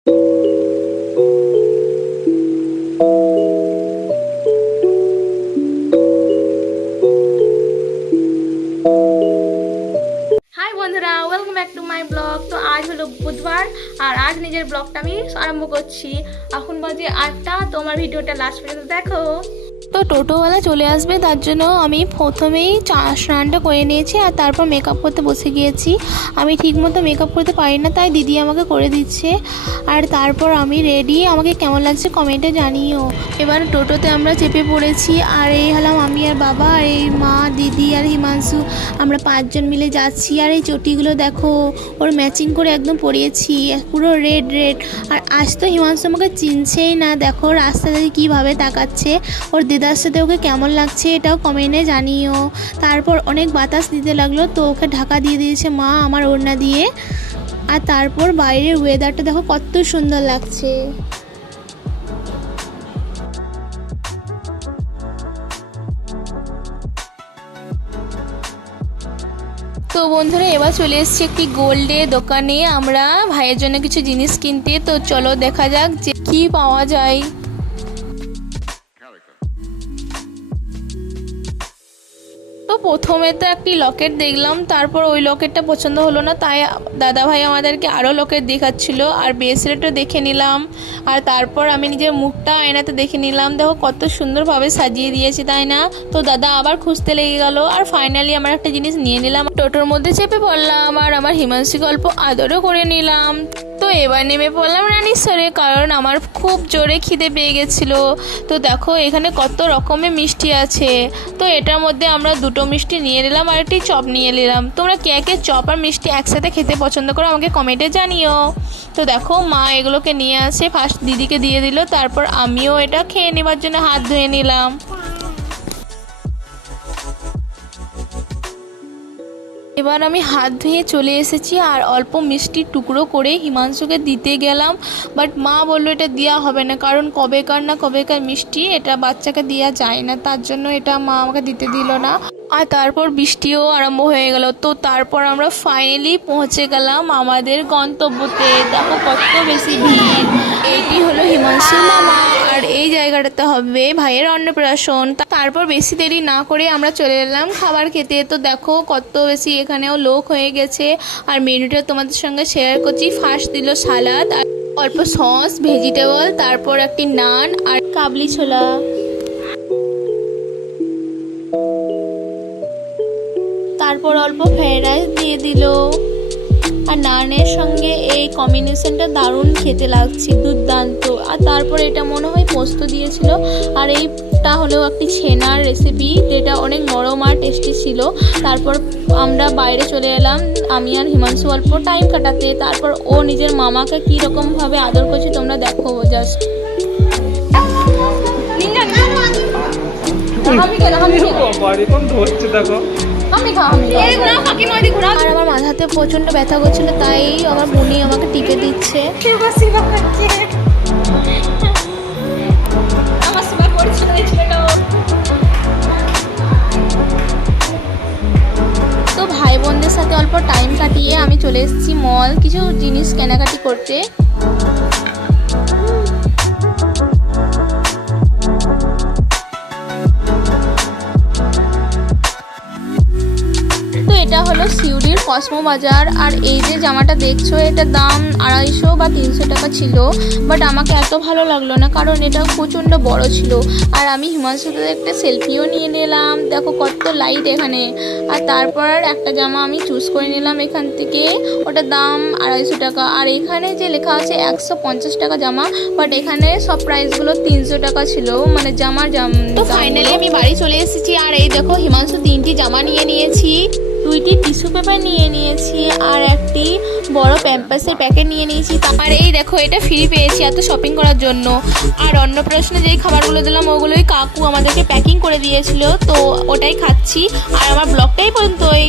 High বন্ধুরা, welcome back to my blog. তো আজ হলো বুধবার আর আজ নিজের ব্লগটা আমি আরম্ভ করছি। এখন বাজে 8টা। তো আমার ভিডিওটা লাস্ট পর্যন্ত দেখো। তো টোটোওয়ালা চলে আসবে, তার জন্য আমি প্রথমেই স্নানটা করে নিয়েছি আর তারপর মেকআপ করতে বসে গিয়েছি। আমি ঠিকমতো মেকআপ করতে পারি না, তাই দিদি আমাকে করে দিচ্ছে। আর তারপর আমি রেডি। আমাকে কেমন লাগছে কমেন্টে জানিও। এবার টোটোতে আমরা চেপে পড়েছি আর এই হলাম আমি আর বাবা আর এই মা, দিদি আর হিমাংশু। আমরা 5 জন মিলে যাচ্ছি। আর এই চটিগুলো দেখো, ওর ম্যাচিং করে একদম পরিয়েছি, পুরো রেড রেড। আর আজ তো হিমাংশু আমাকে চিনছেই না, দেখো রাস্তাতে কীভাবে তাকাচ্ছে। ওর দিদার সাথে ওকে কেমন লাগছে এটাও কমেন্টে জানিও। তারপর অনেক বাতাস দিতে লাগলো, তো ওকে ঢাকা দিয়ে দিয়েছে মা আমার ওড়না দিয়ে। আর তারপর বাইরের ওয়েদারটা দেখো কত সুন্দর লাগছে। তো বন্ধুরা, এবার চলে এসেছি একটি গোল্ডের দোকানে আমরা ভাইয়ের জন্য কিছু জিনিস কিনতে। তো চলো দেখা যাক যে কি পাওয়া যায়। তো প্রথমে তো একটি লকেট দেখলাম, তারপর ওই লকেটটা পছন্দ হলো না, তাই দাদা ভাই আমাদেরকে আরও লকেট দেখাচ্ছিল। আর ব্রেসলেটও দেখে নিলাম। আর তারপর আমি নিজের মুখটা আয়নাতে দেখে নিলাম, দেখো কত সুন্দরভাবে সাজিয়ে দিয়েছি, তাই না? তো দাদা আবার খুঁজতে লেগে গেল। আর ফাইনালি আমার একটা জিনিস নিয়ে নিলাম, টোটোর মধ্যে চেপে পড়লাম আর আমার হিমাংশীকে অল্প আদরও করে নিলাম। তো এবার নেমে পড়লাম রানীশ্বরে, কারণ আমার খুব জোরে খিদে পেয়ে গেছিলো। তো দেখো এখানে কত রকমের মিষ্টি আছে। তো এটার মধ্যে আমরা 2টো মিষ্টি নিয়ে নিলাম আর একটি চপ নিয়ে নিলাম। তোমরা কে কে চপ আর মিষ্টি একসাথে খেতে পছন্দ করো আমাকে কমেন্টে জানিও। তো দেখো মা এগুলোকে নিয়ে আসে, ফার্স্ট দিদিকে দিয়ে দিল, তারপর আমিও এটা খেয়ে নেবার জন্য হাত ধুয়ে নিলাম। এবার আমি হাত ধুয়ে চলে এসেছি আর অল্প মিষ্টির টুকরো করে হিমাংশুকে দিতে গেলাম। বাট মা বললো এটা দেওয়া হবে না, কারণ কবেকার না কবেকার মিষ্টি, এটা বাচ্চাকে দেওয়া যায় না, তার জন্য এটা মা আমাকে দিতে দিল না। আর তারপর বৃষ্টিও আরম্ভ হয়ে গেল। তো তারপর আমরা ফাইনালি পৌঁছে গেলাম আমাদের গন্তব্যতে। দেখো কত বেশি ভিড়। এইটি হলো হিমাংশুর মামা আর এই জায়গাটাতে হবে ভাইয়ের অন্নপ্রাশন। তারপর বেশি দেরি না করে আমরা চলে এলাম খাবার খেতে। তো দেখো কত বেশি এখানেও লোক হয়ে গেছে। আর মেনুটা তোমাদের সঙ্গে শেয়ার করছি। ফার্স্ট দিল সালাদ আর অল্প সস, ভেজিটেবল, তারপর একটি নান আর কাবলি ছোলা। তারপর অল্প ফ্রাইড রাইস দিয়ে দিল। আর নানের সঙ্গে এই কম্বিনেশনটা দারুণ খেতে লাগছে, দুর্দান্ত। আর তারপর এটা মনে হয় পোস্ত দিয়েছিল। আর এইটা হলো একটি ছেনার রেসিপি, যেটা অনেক নরম আর টেস্টি ছিল। তারপর আমরা বাইরে চলে এলাম আমি আর হিমাংশু অল্প টাইম কাটাতে। তারপর ও নিজের মামাকে কীরকমভাবে আদর করছে তোমরা দেখো জাস্ট। আর আমার মাথাতে প্রচন্ড ব্যথা করছিল, তাই আমার বোনই আমাকে টিপে দিচ্ছে। তো ভাই বোনদের সাথে অল্প টাইম কাটিয়ে আমি চলে এসেছি মল কিছু জিনিস কেনাকাটি করতে। এটা হলো সিউড়ির কসমো বাজার। আর এই যে জামাটা দেখছো, এটার দাম 250 বা 300 টাকা ছিল। বাট আমাকে এত ভালো লাগলো না, কারণ এটা প্রচণ্ড বড় ছিল। আর আমি হিমাংশুতে একটা সেলফিও নিয়ে নিলাম, দেখো কত লাইট এখানে। আর তারপর একটা জামা আমি চুজ করে নিলাম এখান থেকে, ওটার দাম 250 টাকা। আর এখানে যে লেখা আছে 150 টাকা জামা, বাট এখানে সব প্রাইসগুলো 300 টাকা ছিল, মানে জামার তো ফাইনালি আমি বাড়ি চলে এসেছি। আর এই দেখো হিমাংশু 3টি জামা নিয়ে নিয়েছি, 2টি টিস্যু পেপার নিয়ে নিয়েছি আর একটি বড় প্যাম্পাসের প্যাকেট নিয়ে নিয়েছি। আর এই দেখো এটা ফ্রি পেয়েছি এত শপিং করার জন্য। আর অন্নপ্রাশনে যেই খাবারগুলো দিলাম ওগুলোই কাকু আমাদেরকে প্যাকিং করে দিয়েছিল, তো ওটাই খাচ্ছি। আর আমার ব্লগটাই পর্যন্তই।